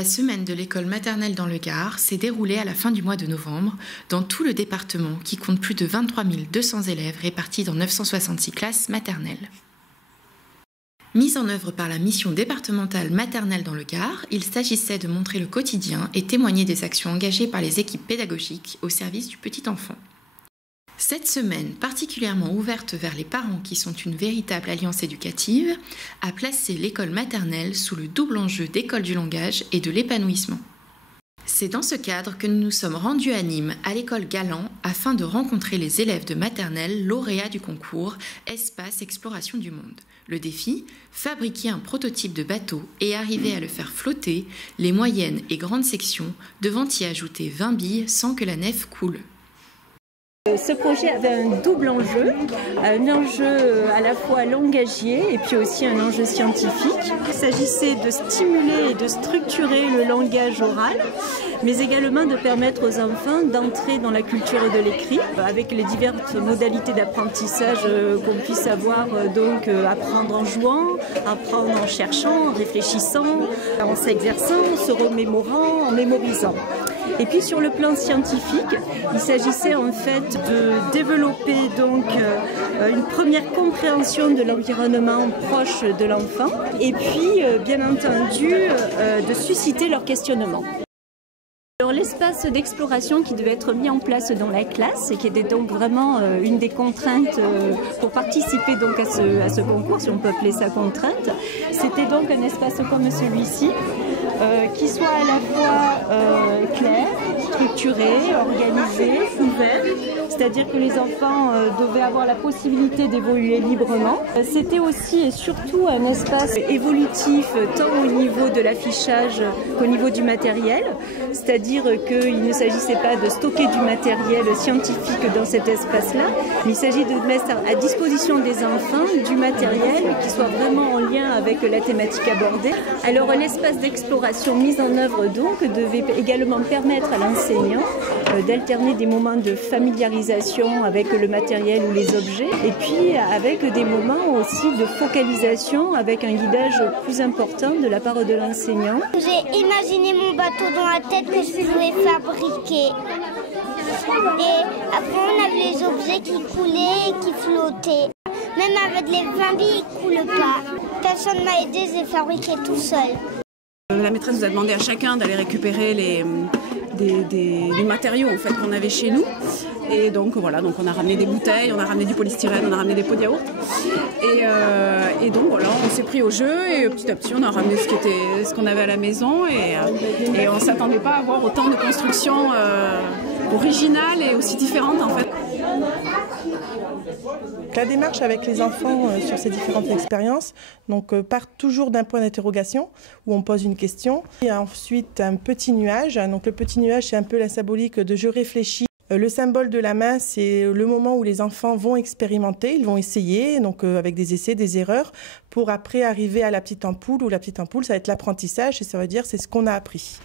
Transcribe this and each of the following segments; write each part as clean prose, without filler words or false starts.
La semaine de l'école maternelle dans le Gard s'est déroulée à la fin du mois de novembre dans tout le département qui compte plus de 23 200 élèves répartis dans 966 classes maternelles. Mise en œuvre par la mission départementale maternelle dans le Gard, il s'agissait de montrer le quotidien et témoigner des actions engagées par les équipes pédagogiques au service du petit enfant. Cette semaine, particulièrement ouverte vers les parents qui sont une véritable alliance éducative, a placé l'école maternelle sous le double enjeu d'école du langage et de l'épanouissement. C'est dans ce cadre que nous nous sommes rendus à Nîmes, à l'école Galland, afin de rencontrer les élèves de maternelle lauréats du concours Espace Exploration du Monde. Le défi, fabriquer un prototype de bateau et arriver à le faire flotter, les moyennes et grandes sections, devant y ajouter 20 billes sans que la nef coule. Ce projet avait un double enjeu, un enjeu à la fois langagier et puis aussi un enjeu scientifique. Il s'agissait de stimuler et de structurer le langage oral, mais également de permettre aux enfants d'entrer dans la culture de l'écrit, avec les diverses modalités d'apprentissage qu'on puisse avoir, donc apprendre en jouant, apprendre en cherchant, en réfléchissant, en s'exerçant, en se remémorant, en mémorisant. Et puis sur le plan scientifique, il s'agissait en fait de développer donc une première compréhension de l'environnement proche de l'enfant et puis bien entendu de susciter leur questionnement. Alors, l'espace d'exploration qui devait être mis en place dans la classe et qui était donc vraiment une des contraintes pour participer donc à ce concours, si on peut appeler ça contrainte, c'était donc un espace comme celui-ci qui soit à la fois clair, structuré, organisé, ouvert, c'est-à-dire que les enfants devaient avoir la possibilité d'évoluer librement. C'était aussi et surtout un espace évolutif tant au niveau de l'affichage qu'au niveau du matériel, c'est-à-dire qu'il ne s'agissait pas de stocker du matériel scientifique dans cet espace-là, mais il s'agit de mettre à disposition des enfants du matériel qui soit vraiment en lien avec la thématique abordée. Alors l'espace d'exploration mis en œuvre donc devait également permettre à l'enseignant d'alterner des moments de familiarisation avec le matériel ou les objets et puis avec des moments aussi de focalisation avec un guidage plus important de la part de l'enseignant. J'ai imaginé mon bateau dans la tête que je voulais fabriquer. Et après on avait les objets qui coulaient et qui flottaient. Même avec les 20 billes, ils ne coulent pas. Personne ne m'a aidé, j'ai fabriqué tout seul. La maîtresse nous a demandé à chacun d'aller récupérer les matériaux en fait, qu'on avait chez nous. Et donc voilà, donc on a ramené des bouteilles, on a ramené du polystyrène, on a ramené des pots de yaourt. Et donc voilà, on s'est pris au jeu et petit à petit on a ramené ce qu'on avait à la maison et on ne s'attendait pas à avoir autant de constructions originales et aussi différentes en fait. La démarche avec les enfants sur ces différentes expériences part toujours d'un point d'interrogation où on pose une question. Il y a ensuite un petit nuage. Donc le petit nuage, c'est un peu la symbolique de « je réfléchis ». Le symbole de la main, c'est le moment où les enfants vont expérimenter, ils vont essayer, donc avec des essais, des erreurs, pour après arriver à la petite ampoule, où la petite ampoule, ça va être l'apprentissage, et ça veut dire c'est ce qu'on a appris.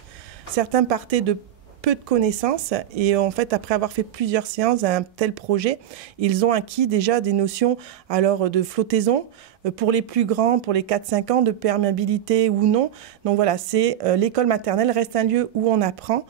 Certains partaient de peu de connaissances et en fait après avoir fait plusieurs séances d'un tel projet, ils ont acquis déjà des notions alors de flottaison pour les plus grands, pour les 4-5 ans, de perméabilité ou non. Donc voilà, l'école maternelle reste un lieu où on apprend.